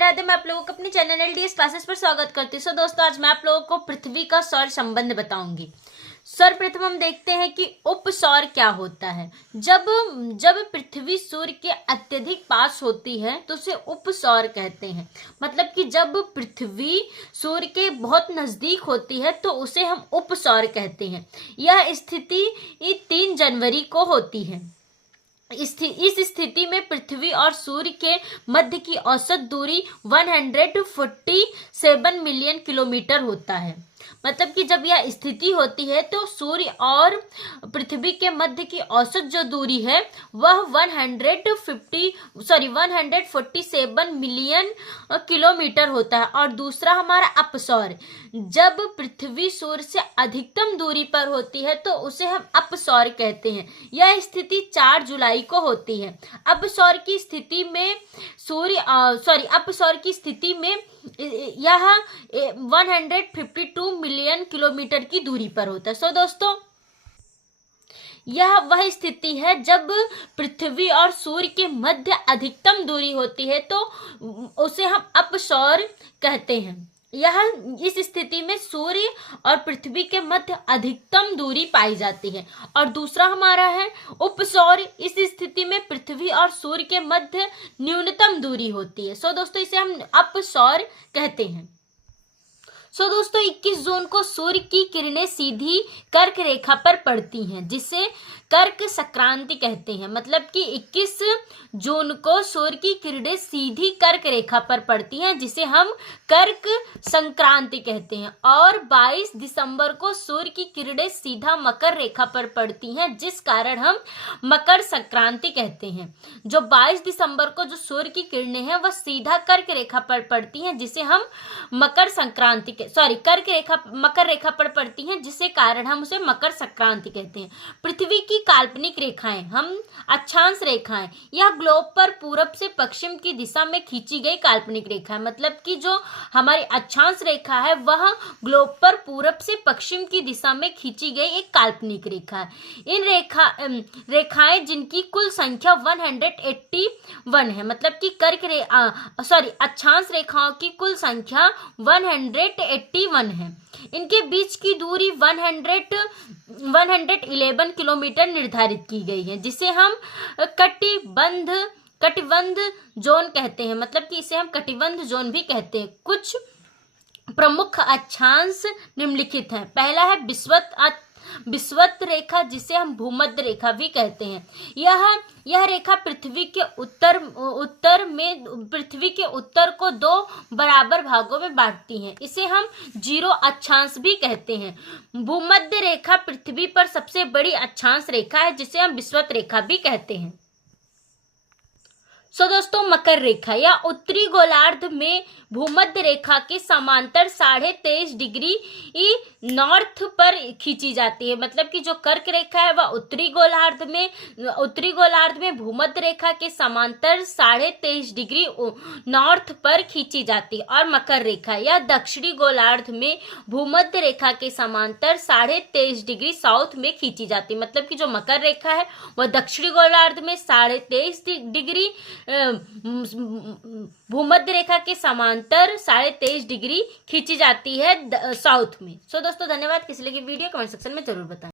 राधे राधे। मैं आप लोगों को अपने चैनल LDS क्लासेस पर स्वागत करती हूँ। दोस्तों, आज मैं आप लोगों को पृथ्वी का सौर संबंध बताऊंगी। सर्वप्रथम हम देखते हैं कि उपसौर क्या होता है। जब जब पृथ्वी सूर्य के अत्यधिक पास होती है तो उसे उपसौर कहते हैं। मतलब कि जब पृथ्वी सूर्य के बहुत नजदीक होती है तो उसे हम उपसौर कहते हैं। यह स्थिति 3 जनवरी को होती है। इस स्थिति में पृथ्वी और सूर्य के मध्य की औसत दूरी 147 मिलियन किलोमीटर होता है। मतलब कि जब यह स्थिति होती है तो सूर्य और पृथ्वी के मध्य की औसत जो दूरी है वह 147 मिलियन किलोमीटर होता है। और दूसरा हमारा अपसौर, जब पृथ्वी सूर्य से अधिकतम दूरी पर होती है तो उसे हम अपसौर कहते हैं। यह स्थिति 4 जुलाई को होती है। अपसौर की स्थिति में अपसौर की स्थिति में यह 152 मिलियन किलोमीटर की दूरी पर होता है। दोस्तों, यह वह स्थिति है जब पृथ्वी और सूर्य के मध्य अधिकतम दूरी होती है तो उसे हम अपसौर कहते हैं। यह इस स्थिति में सूर्य और पृथ्वी के मध्य अधिकतम दूरी पाई जाती है। और दूसरा हमारा है उपसौर। इस स्थिति में पृथ्वी और सूर्य के मध्य न्यूनतम दूरी होती है। दोस्तों, इसे हम अपसौर कहते हैं। दोस्तों, 21 जून को सूर्य की किरणें सीधी कर्क रेखा पर पड़ती हैं, जिसे कर्क संक्रांति कहते हैं। मतलब कि 21 जून को सूर्य की किरणें सीधी कर्क रेखा पर पड़ती हैं, जिसे हम कर्क संक्रांति कहते हैं। और 22 दिसंबर को सूर्य की किरणें सीधा मकर रेखा पर पड़ती हैं, जिस कारण हम मकर संक्रांति कहते हैं। जो 22 दिसंबर को जो सूर्य की किरणें हैं वह सीधा कर्क रेखा पर पड़ती हैं, जिसे हम मकर रेखा पर पड़ती हैं, जिसे कारण हम उसे मकर संक्रांति कहते हैं। पृथ्वी की काल्पनिक रेखाएं, हम अक्षांश रेखाएं, यह ग्लोब पर पूरब से पश्चिम की दिशा में खींची गई काल्पनिक रेखा है। मतलब कि जो हमारी अक्षांश रेखा है वह ग्लोब पर पूरब से पश्चिम की दिशा में खींची गई एक काल्पनिक रेखा है। इन रेखाएं जिनकी कुल संख्या 181 है। मतलब कि अक्षांश रेखाओं की कुल संख्या 181 है। इनके बीच की दूरी 111 किलोमीटर निर्धारित की गई है, जिसे हम कटिबंध जोन कहते हैं। मतलब कि इसे हम कटिबंध जोन भी कहते हैं। कुछ प्रमुख अक्षांश निम्नलिखित हैं। पहला है विषुवत रेखा, जिसे हम भूमध्य रेखा भी कहते हैं। यह रेखा पृथ्वी के उत्तर को 2 बराबर भागों में बांटती है। इसे हम 0 अक्षांश भी कहते हैं। भूमध्य रेखा पृथ्वी पर सबसे बड़ी अक्षांश रेखा है, जिसे हम विषुवत रेखा भी कहते हैं। दोस्तों, मकर रेखा या उत्तरी गोलार्ध में भूमध्य रेखा के समांतर 23.5 डिग्री नॉर्थ पर खींची जाती है। मतलब कि जो कर्क रेखा है वह उत्तरी गोलार्ध में भूमध्य रेखा के समांतर 23.5 डिग्री नॉर्थ पर खींची जाती है। और मकर रेखा या दक्षिणी गोलार्ध में भूमध्य रेखा के समांतर 23.5 डिग्री साउथ में खींची जाती है। मतलब कि जो मकर रेखा है वह दक्षिणी गोलार्ध में 23.5 डिग्री भूमध्य रेखा के समांतर 23.5 डिग्री खींची जाती है साउथ में। दोस्तों, धन्यवाद। किसी लगी वीडियो कमेंट सेक्शन में जरूर बताएं।